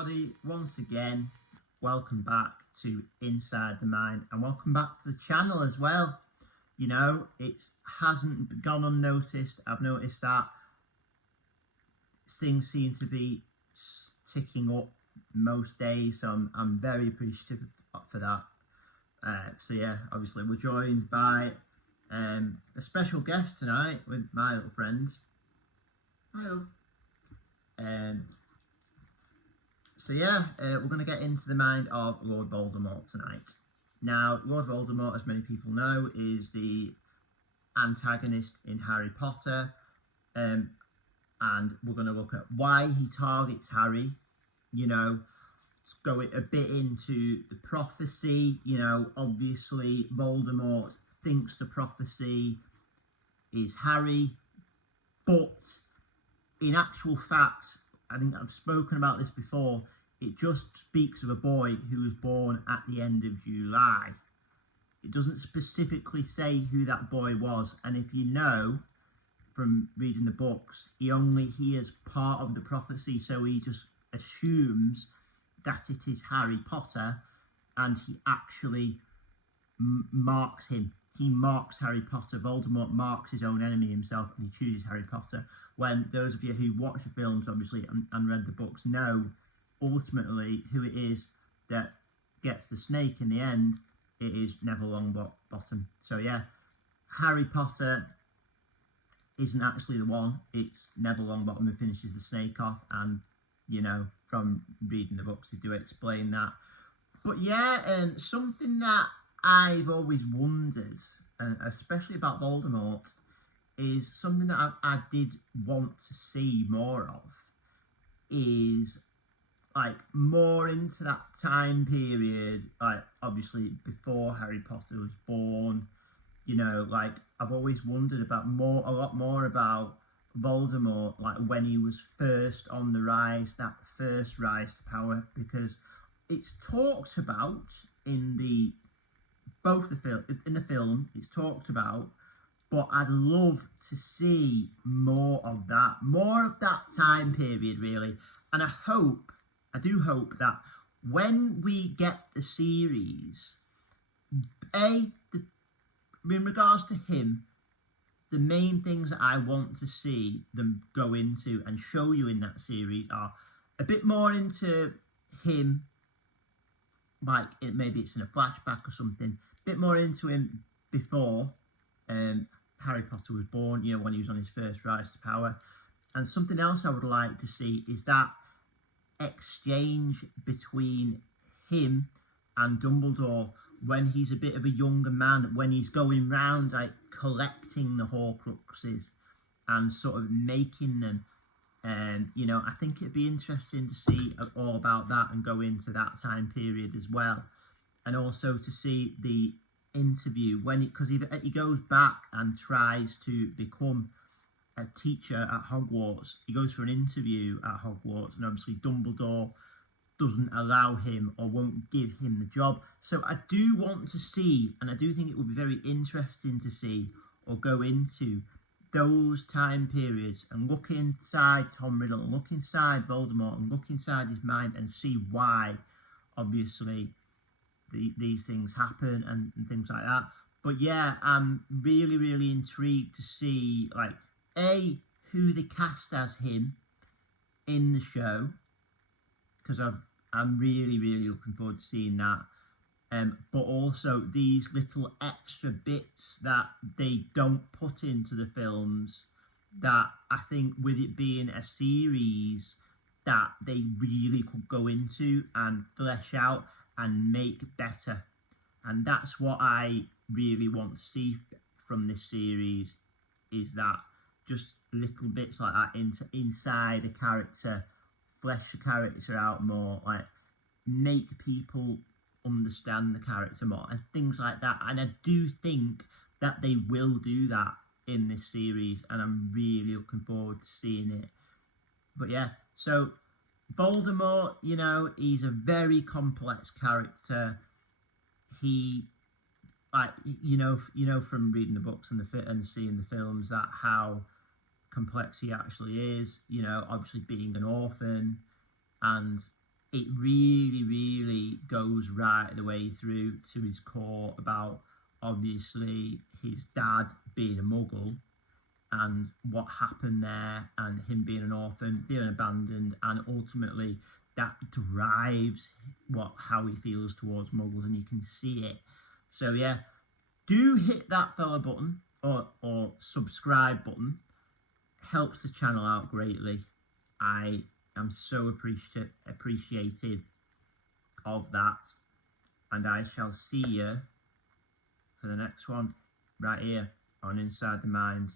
everybody, once again, welcome back to Inside the Mind and welcome back to the channel as well. You know, it hasn't gone unnoticed. I've noticed that things seem to be ticking up most days, so I'm very appreciative for that. So yeah, obviously we're joined by a special guest tonight with my little friend. Hello. So yeah, we're going to get into the mind of Lord Voldemort tonight. Now, Lord Voldemort, as many people know, is the antagonist in Harry Potter, and we're going to look at why he targets Harry, you know, go a bit into the prophecy. You know, obviously Voldemort thinks the prophecy is Harry, but in actual fact, I think I've spoken about this before, it just speaks of a boy who was born at the end of July. It doesn't specifically say who that boy was, and if you know from reading the books, he only hears part of the prophecy, so he just assumes that it is Harry Potter, and he actually marks him. He marks Harry Potter. Voldemort marks his own enemy himself, and he chooses Harry Potter. When those of you who watch the films, obviously, and read the books, know ultimately who it is that gets the snake in the end. It is Neville Longbottom. So yeah, Harry Potter isn't actually the one. It's Neville Longbottom who finishes the snake off, and you know, from reading the books, they do explain that. But yeah, something that I've always wondered, and especially about Voldemort, is something that I did want to see more of, is like more into that time period, like obviously before Harry Potter was born. You know, like I've always wondered about a lot more about Voldemort, like when he was first on the rise, that first rise to power, because it's talked about in the film, it's talked about, but I'd love to see more of that time period, really. And I do hope that when we get the series, in regards to him, the main things that I want to see them go into and show you in that series are a bit more into him, like maybe it's in a flashback or something, a bit more into him before Harry Potter was born, you know, when he was on his first rise to power. And something else I would like to see is that exchange between him and Dumbledore when he's a bit of a younger man, when he's going round like collecting the Horcruxes and sort of making them. You know, I think it'd be interesting to see all about that and go into that time period as well, and also to see the interview because he goes back and tries to become a teacher at Hogwarts. He goes for an interview at Hogwarts, and obviously Dumbledore doesn't allow him or won't give him the job. So I do want to see, and I do think it would be very interesting to see or go into those time periods and look inside Tom Riddle and look inside Voldemort and look inside his mind and see why, obviously, these things happen and things like that. But yeah, I'm really, really intrigued to see, like, who they cast as him in the show, because I'm really, really looking forward to seeing that. But also these little extra bits that they don't put into the films that I think, with it being a series, that they really could go into and flesh out and make better. And that's what I really want to see from this series, is that just little bits like that inside a character, flesh the character out more, like make people understand the character more and things like that. And I do think that they will do that in this series, and I'm really looking forward to seeing it. But yeah, so Voldemort, you know, he's a very complex character. He, like, you know from reading the books and seeing the films, that how complex he actually is. You know, obviously being an orphan and it really, really goes right the way through to his core about obviously his dad being a muggle and what happened there, and him being an orphan, feeling abandoned, and ultimately that drives how he feels towards muggles, and you can see it. So yeah, do hit that follow button or subscribe button. Helps the channel out greatly. I am so appreciative of that, and I shall see you for the next one right here on Inside the Mind.